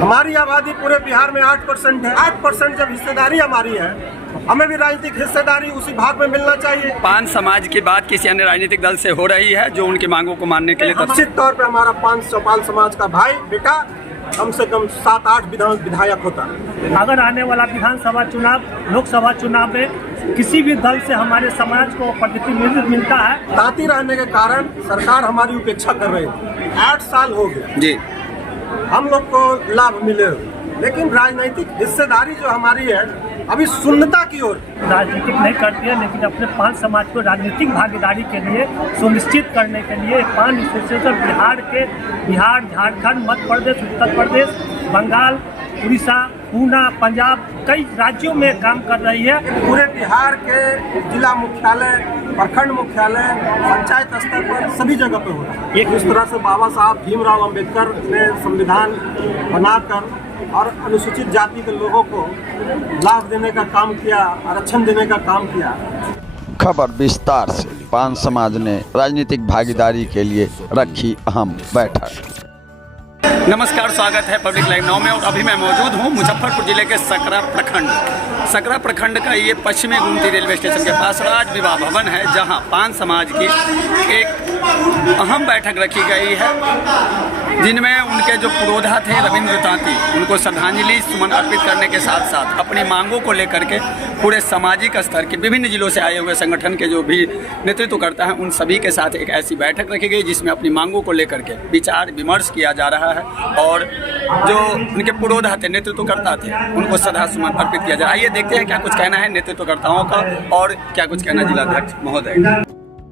हमारी आबादी पूरे बिहार में 8% है। 8% जब हिस्सेदारी हमारी है, हमें भी राजनीतिक हिस्सेदारी उसी भाग में मिलना चाहिए। पान समाज की बात किसी अन्य राजनीतिक दल से हो रही है जो उनकी मांगों को मानने के लिए निश्चित तौर पर हमारा पान चौपाल समाज का भाई बेटा कम से कम 7-8 विधायक होता। अगर आने वाला विधानसभा चुनाव, लोकसभा चुनाव में किसी भी दल से हमारे समाज को प्रतिनिधित्व मिलता है, ताती रहने के कारण सरकार हमारी उपेक्षा कर रही है। 8 साल हो गए जी, हम लोग को लाभ मिले, लेकिन राजनीतिक हिस्सेदारी जो हमारी है अभी शून्यता की ओर। राजनीतिक नहीं करती है, लेकिन अपने पान समाज को राजनीतिक भागीदारी के लिए सुनिश्चित करने के लिए पान एसोसिएशन बिहार, झारखंड, मध्य प्रदेश, उत्तर प्रदेश, बंगाल, उड़ीसा, पूना, पंजाब, कई राज्यों में काम कर रही है। पूरे बिहार के जिला मुख्यालय, प्रखंड मुख्यालय, पंचायत स्तर पर सभी जगह पे हो रहा है। एक इस तरह से बाबा साहब भीमराव अंबेडकर ने संविधान बनाकर और अनुसूचित जाति के लोगों को लाभ देने का काम किया, आरक्षण देने का काम किया। खबर विस्तार से। पान समाज ने राजनीतिक भागीदारी के लिए रखी अहम बैठक। नमस्कार, स्वागत है पब्लिक लाइव 9 में। और अभी मैं मौजूद हूँ मुजफ्फरपुर जिले के सकरा प्रखंड का ये पश्चिमी गुमती रेलवे स्टेशन के पास राज विवाह भवन है, जहाँ पान समाज की एक अहम बैठक रखी गई है, जिनमें उनके जो पुरोधा थे रविंद्र तांती, उनको श्रद्धांजलि सुमन अर्पित करने के साथ साथ अपनी मांगों को लेकर के पूरे सामाजिक स्तर के विभिन्न जिलों से आए हुए संगठन के जो भी नेतृत्व करता है, उन सभी के साथ एक ऐसी बैठक रखी गई जिसमें अपनी मांगों को लेकर के विचार विमर्श किया जा रहा है और जो उनके पुरोधा थे, नेतृत्वकर्ता थे, उनको श्रद्धा सुमन अर्पित किया जाए। आइए देखते हैं क्या कुछ कहना है नेतृत्वकर्ताओं का और क्या कुछ कहना जिलाध्यक्ष महोदय।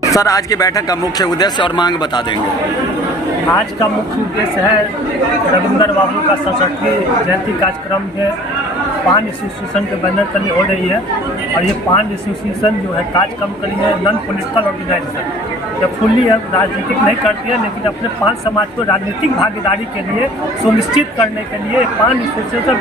सर, आज की बैठक का मुख्य उद्देश्य और मांग बता देंगे। आज का मुख्य उद्देश्य है रविंद्र बाबू का 67वीं जयंती कार्यक्रम में पान एसोसिएशन के बैनर तले हो रही है। और ये पान एसोसिएशन जो है कार्यक्रम के लिए नॉन पॉलिटिकल ऑर्गेनाइजेशन, जब फुल्ली राजनीतिक नहीं करती है, लेकिन अपने पान समाज को राजनीतिक भागीदारी के लिए सुनिश्चित करने के लिए पान एसोसिएशन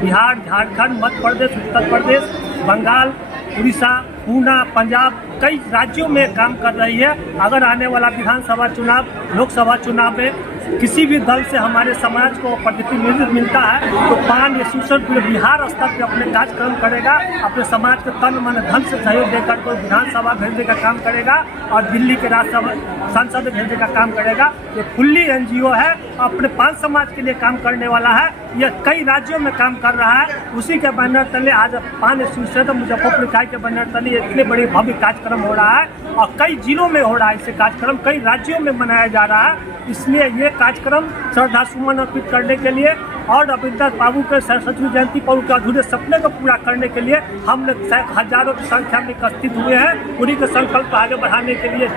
बिहार, झारखंड, मध्य प्रदेश, उत्तर प्रदेश, बंगाल, उड़ीसा, पूना, पंजाब, कई राज्यों में काम कर रही है। अगर आने वाला विधानसभा चुनाव, लोकसभा चुनाव में किसी भी दल से हमारे समाज को प्रतिनिधित्व मिलता है, तो पान एसोसिएशन पूरे बिहार स्तर पर अपने कार्यक्रम करेगा, अपने समाज को तन मन धन से सहयोग देकर कोई विधानसभा भेजने का काम करेगा और दिल्ली के राज्यसभा सांसद भेजने का काम करेगा। ये फुल्ली NGO है, अपने पान समाज के लिए काम करने वाला है। यह कई राज्यों में काम कर रहा है। उसी के बैनर तले आज पान एसोसिएशन मुजफ्फरपुर इकाई के बैनर तले इतने बड़े भव्य कार्यक्रम हो रहा है और कई जिलों में हो रहा है। इसे कार्यक्रम कई राज्यों में मनाया जा रहा है। इसलिए ये कार्यक्रम श्रद्धा सुमन अर्पित करने के लिए और रविंद्र बाबू के 67वीं जयंती पर उनके अधूरे सपने को पूरा करने के लिए हम लोग हजारों की संख्या में एकत्रित हुए हैं। पूरी के संकल्प आगे बढ़ाने के लिए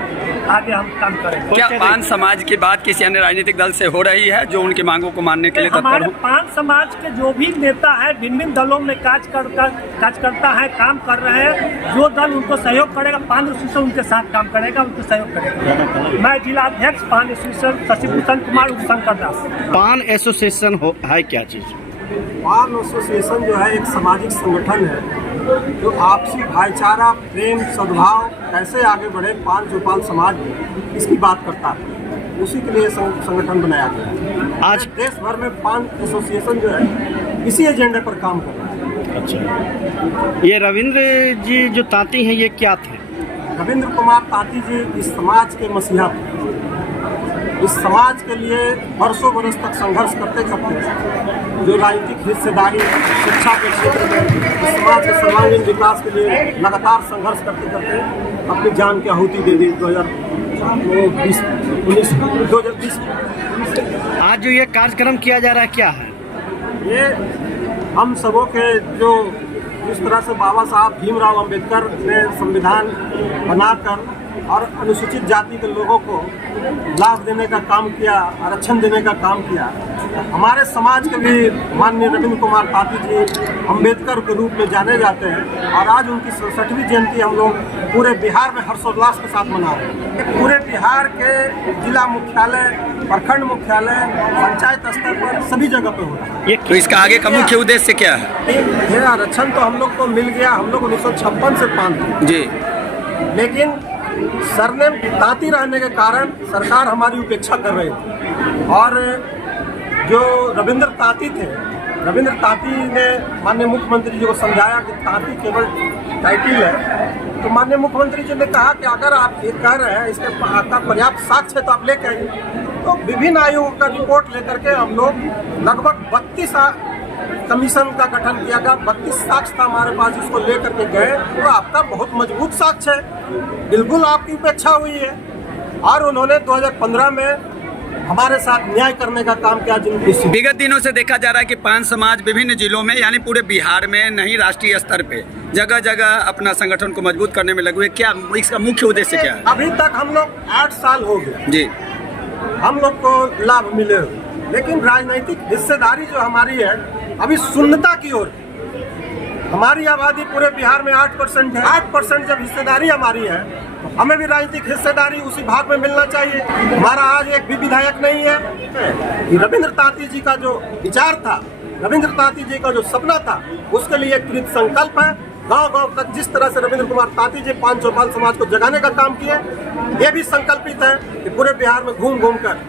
आगे हम काम करेंगे। क्या पान समाज की बात किसी अन्य राजनीतिक दल से हो रही है जो उनकी मांगों को मानने के लिए तत्पर हमारे हो? पान समाज के जो भी नेता है विभिन्न दलों में कार्यकर्ता है, काम कर रहे हैं। जो दल उनको सहयोग करेगा, पान एसोसिएशन उनके साथ काम करेगा, उनको सहयोग करेगा। मैं जिलाध्यक्ष पान एसोसिएशन शशिभूषण कुमार शंकर दास। पान एसोसिएशन है क्या चीज़? पान एसोसिएशन जो है एक सामाजिक संगठन है जो आपसी भाईचारा, प्रेम, सद्भाव कैसे आगे बढ़े पान चौपाल समाज में, इसकी बात करता है। उसी के लिए संगठन बनाया गया है। आज देश भर में पान एसोसिएशन जो है इसी एजेंडे पर काम कर रहा है। अच्छा, ये रविंद्र जी जो तांती हैं, ये क्या थे? रविंद्र कुमार तांती जी इस समाज के मसीहा थे। इस समाज के लिए वर्षों बरस तक संघर्ष करते जो राजनीतिक हिस्सेदारी, शिक्षा के क्षेत्र में इस समाज के सर्वांगीण विकास के लिए लगातार संघर्ष करते अपनी जान की आहुति दे दी 2020। आज जो ये कार्यक्रम किया जा रहा है क्या है? ये हम सबों के जो जिस तरह से बाबा साहब भीमराव अंबेडकर ने संविधान बनाकर और अनुसूचित जाति के लोगों को लाभ देने का काम किया, आरक्षण देने का काम किया, हमारे समाज के भी माननीय रविंद्र कुमार तांती जी अंबेडकर के रूप में जाने जाते हैं। और आज उनकी 67वीं जयंती हम लोग पूरे बिहार में हर्षोल्लास के साथ मना रहे हैं। पूरे बिहार के जिला मुख्यालय, प्रखंड मुख्यालय, पंचायत स्तर पर सभी जगह पे हो रहा है। तो इसका आगे का मुख्य उद्देश्य क्या है? ये आरक्षण तो हम लोग को मिल गया, हम लोग 1956 से पान थे जी, लेकिन सरनेम तांती रहने के कारण सरकार हमारी उपेक्षा कर रही थी। और जो रविंद्र तांती थे, रविंद्र तांती ने माननीय मुख्यमंत्री जी को समझाया कि तांती केवल टाइटल है। तो माननीय मुख्यमंत्री जी ने कहा कि अगर आप ये कह रहे हैं, इसके आपका पर्याप्त साक्ष्य है तो आप लेके आइए। तो विभिन्न आयोगों का रिपोर्ट लेकर के हम लोग लगभग 32 कमीशन का गठन किया गया। 32 साक्ष्य था हमारे पास, जिसको लेकर के गए तो आपका बहुत मजबूत साक्ष्य है, बिल्कुल आपकी उपेक्षा हुई है। और उन्होंने 2015 में हमारे साथ न्याय करने का काम किया। जिनकी विगत दिनों से देखा जा रहा है कि पान समाज विभिन्न जिलों में यानी पूरे बिहार में नहीं राष्ट्रीय स्तर पे जगह जगह अपना संगठन को मजबूत करने में लगे हुए, क्या इसका मुख्य उद्देश्य क्या है? अभी तक हम लोग 8 साल हो गए जी, हम लोग को लाभ मिले हुए, लेकिन राजनीतिक हिस्सेदारी जो हमारी है अभी शून्यता की ओर। हमारी आबादी पूरे बिहार में 8% है। 8% जब हिस्सेदारी हमारी है, हमें भी राजनीतिक हिस्सेदारी उसी भाग में मिलना चाहिए। हमारा आज एक भी विधायक नहीं है। रविंद्र तांती जी का जो विचार था, रविंद्र तांती जी का जो सपना था, उसके लिए कृत संकल्प है। गांव-गांव तक जिस तरह से रविंद्र कुमार तांती जी पान चौपाल समाज को जगाने का काम किए, ये भी संकल्पित है कि पूरे बिहार में घूम कर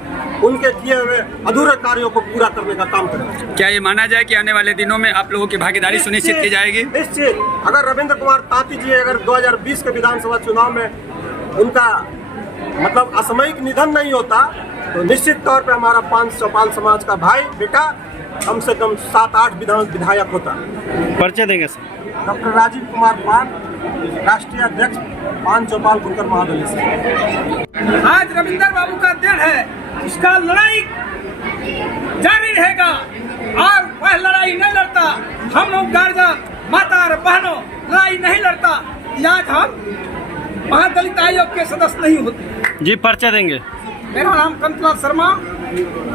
उनके किए हुए अधूरे कार्यों को पूरा करने का काम करें। क्या ये माना जाए कि आने वाले दिनों में आप लोगों की भागीदारी सुनिश्चित की जाएगी? निश्चित। अगर रविंद्र कुमार तांती जी अगर 2020 के विधानसभा चुनाव में उनका मतलब असामयिक निधन नहीं होता तो निश्चित तौर पे हमारा पान चौपाल समाज का भाई बेटा कम से कम 7-8 विधायक होता। परिचय देंगे सर। डॉक्टर राजीव कुमार पान, राष्ट्रीय अध्यक्ष पान चौपाल बुनकर महादलित से। आज रविंद्र बाबू का दिन है, इसका लड़ाई जारी रहेगा और वह लड़ाई नहीं लड़ता। हम लोग गार्जियन माता और बहनों लड़ाई नहीं लड़ता, आज हम महादलित आयोग के सदस्य नहीं होते। जी, परिचय देंगे। मेरा नाम कंतलाल शर्मा,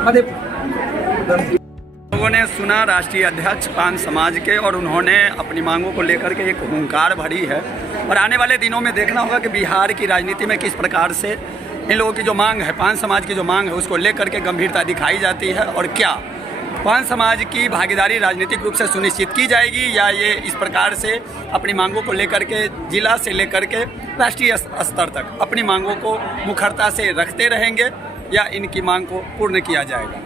मधेपुरा। लोगों ने सुना राष्ट्रीय अध्यक्ष पान समाज के, और उन्होंने अपनी मांगों को लेकर के एक हुंकार भरी है। और आने वाले दिनों में देखना होगा कि बिहार की राजनीति में किस प्रकार से इन लोगों की जो मांग है, पान समाज की जो मांग है, उसको लेकर के गंभीरता दिखाई जाती है, और क्या पान समाज की भागीदारी राजनीतिक रूप से सुनिश्चित की जाएगी, या ये इस प्रकार से अपनी मांगों को लेकर के जिला से लेकर के राष्ट्रीय स्तर तक अपनी मांगों को मुखरता से रखते रहेंगे, या इनकी मांग को पूर्ण किया जाएगा।